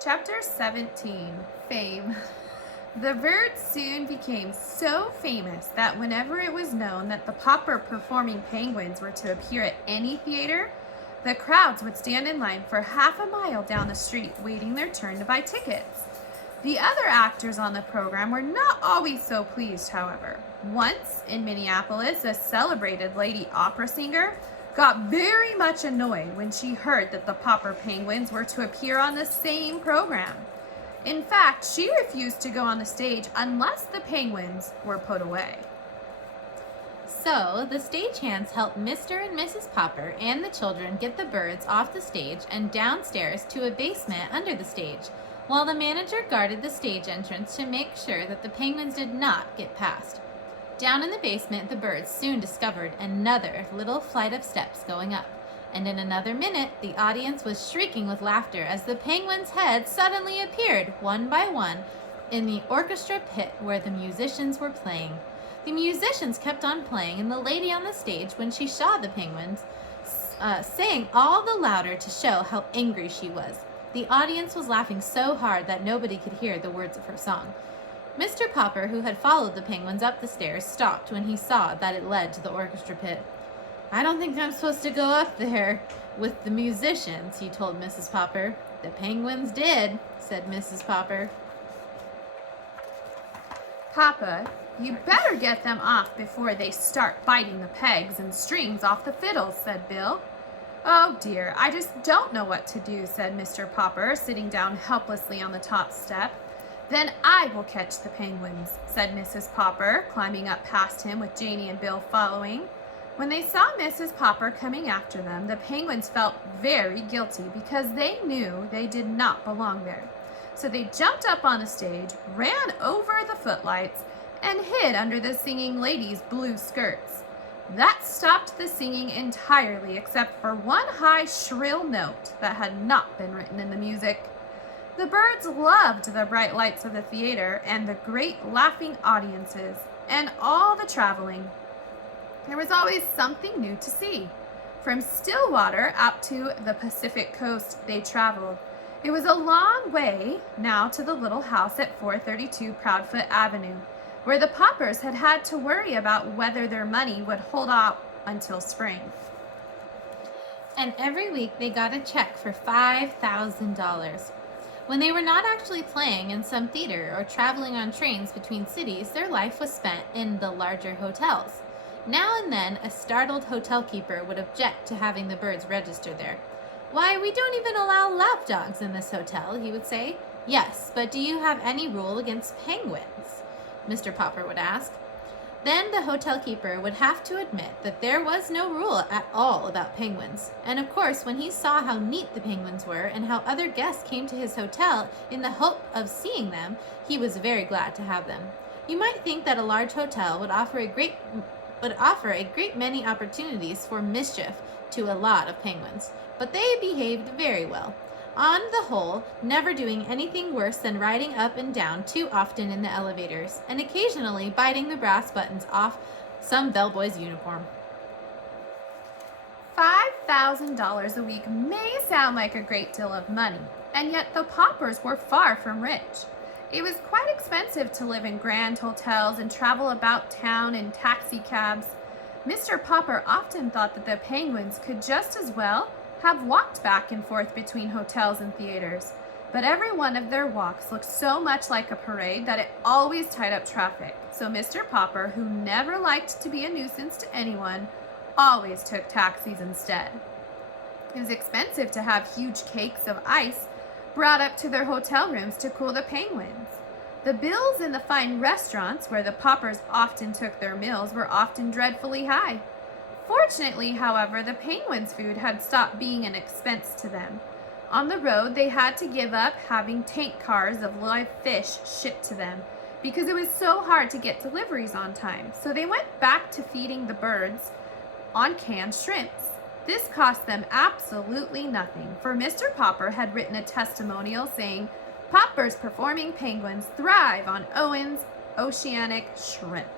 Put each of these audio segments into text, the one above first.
Chapter 17, Fame. The birds soon became so famous that whenever it was known that the Popper performing penguins were to appear at any theater, the crowds would stand in line for half a mile down the street waiting their turn to buy tickets. The other actors on the program were not always so pleased, however. Once, in Minneapolis, a celebrated lady opera singer got very much annoyed when she heard that the Popper penguins were to appear on the same program. In fact, she refused to go on the stage unless the penguins were put away. So, the stagehands helped Mr. and Mrs. Popper and the children get the birds off the stage and downstairs to a basement under the stage, while the manager guarded the stage entrance to make sure that the penguins did not get past. Down in the basement, the birds soon discovered another little flight of steps going up, and in another minute, the audience was shrieking with laughter as the penguins' heads suddenly appeared, one by one, in the orchestra pit where the musicians were playing. The musicians kept on playing, and the lady on the stage, when she saw the penguins, sang all the louder to show how angry she was. The audience was laughing so hard that nobody could hear the words of her song. Mr. Popper, who had followed the penguins up the stairs, stopped when he saw that it led to the orchestra pit. "I don't think I'm supposed to go up there with the musicians," he told Mrs. Popper. "The penguins did," said Mrs. Popper. "Papa, you better get them off before they start biting the pegs and strings off the fiddles," said Bill. "Oh dear, I just don't know what to do," said Mr. Popper, sitting down helplessly on the top step. "Then I will catch the penguins," said Mrs. Popper, climbing up past him with Janie and Bill following. When they saw Mrs. Popper coming after them, the penguins felt very guilty because they knew they did not belong there. So they jumped up on the stage, ran over the footlights, and hid under the singing lady's blue skirts. That stopped the singing entirely except for one high, shrill note that had not been written in the music. The birds loved the bright lights of the theater and the great laughing audiences and all the traveling. There was always something new to see. From Stillwater out to the Pacific coast they traveled. It was a long way now to the little house at 432 Proudfoot Avenue, where the Poppers had had to worry about whether their money would hold out until spring. And every week they got a check for $5,000. When they were not actually playing in some theater or traveling on trains between cities, their life was spent in the larger hotels. Now and then, a startled hotel keeper would object to having the birds register there. "Why, we don't even allow lapdogs in this hotel," he would say. "Yes, but do you have any rule against penguins?" Mr. Popper would ask. Then the hotel keeper would have to admit that there was no rule at all about penguins. And of course, when he saw how neat the penguins were and how other guests came to his hotel in the hope of seeing them, he was very glad to have them. You might think that a large hotel would offer a great many opportunities for mischief to a lot of penguins, but they behaved very well. On the whole, never doing anything worse than riding up and down too often in the elevators, and occasionally biting the brass buttons off some bellboy's uniform. $5,000 a week may sound like a great deal of money, and yet the Poppers were far from rich. It was quite expensive to live in grand hotels and travel about town in taxi cabs. Mr. Popper often thought that the penguins could just as well have walked back and forth between hotels and theaters, but every one of their walks looked so much like a parade that it always tied up traffic. So Mr. Popper, who never liked to be a nuisance to anyone, always took taxis instead. It was expensive to have huge cakes of ice brought up to their hotel rooms to cool the penguins. The bills in the fine restaurants where the Poppers often took their meals were often dreadfully high. Fortunately, however, the penguins' food had stopped being an expense to them. On the road, they had to give up having tank cars of live fish shipped to them because it was so hard to get deliveries on time. So they went back to feeding the birds on canned shrimps. This cost them absolutely nothing, for Mr. Popper had written a testimonial saying, "Popper's performing penguins thrive on Owen's oceanic shrimp."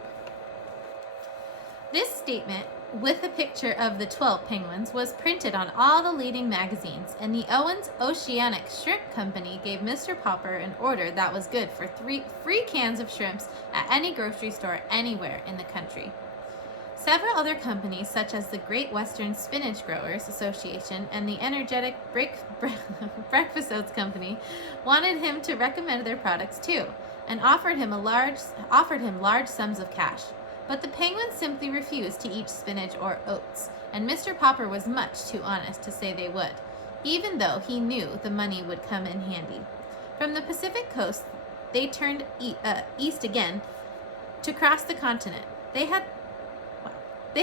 This statement with a picture of the 12 penguins was printed on all the leading magazines, and the Owens Oceanic Shrimp Company gave Mr. Popper an order that was good for 3 free cans of shrimps at any grocery store anywhere in the country. Several other companies, such as the Great Western Spinach Growers Association and the Energetic Breakfast Oats Company, wanted him to recommend their products too, and offered him large sums of cash. But the penguins simply refused to eat spinach or oats, and Mr. Popper was much too honest to say they would, even though he knew the money would come in handy. From the Pacific coast, they turned east again to cross the continent. They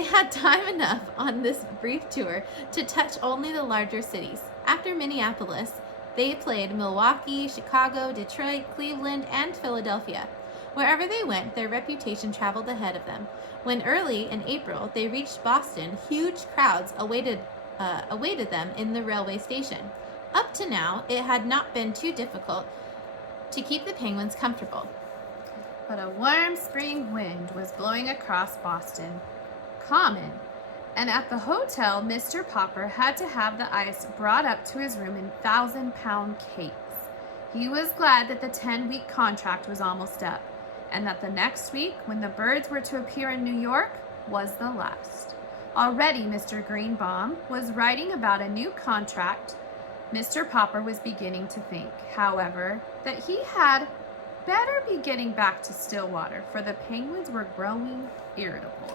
had time enough on this brief tour to touch only the larger cities. After Minneapolis, they played Milwaukee, Chicago, Detroit, Cleveland, and Philadelphia. Wherever they went, their reputation traveled ahead of them. When early in April they reached Boston, huge crowds awaited them in the railway station. Up to now, it had not been too difficult to keep the penguins comfortable. But a warm spring wind was blowing across Boston. Common, and at the hotel, Mr. Popper had to have the ice brought up to his room in 1,000-pound cakes. He was glad that the 10-week contract was almost up, and that the next week, when the birds were to appear in New York, was the last. Already Mr. Greenbaum was writing about a new contract. Mr. Popper was beginning to think, however, that he had better be getting back to Stillwater, for the penguins were growing irritable.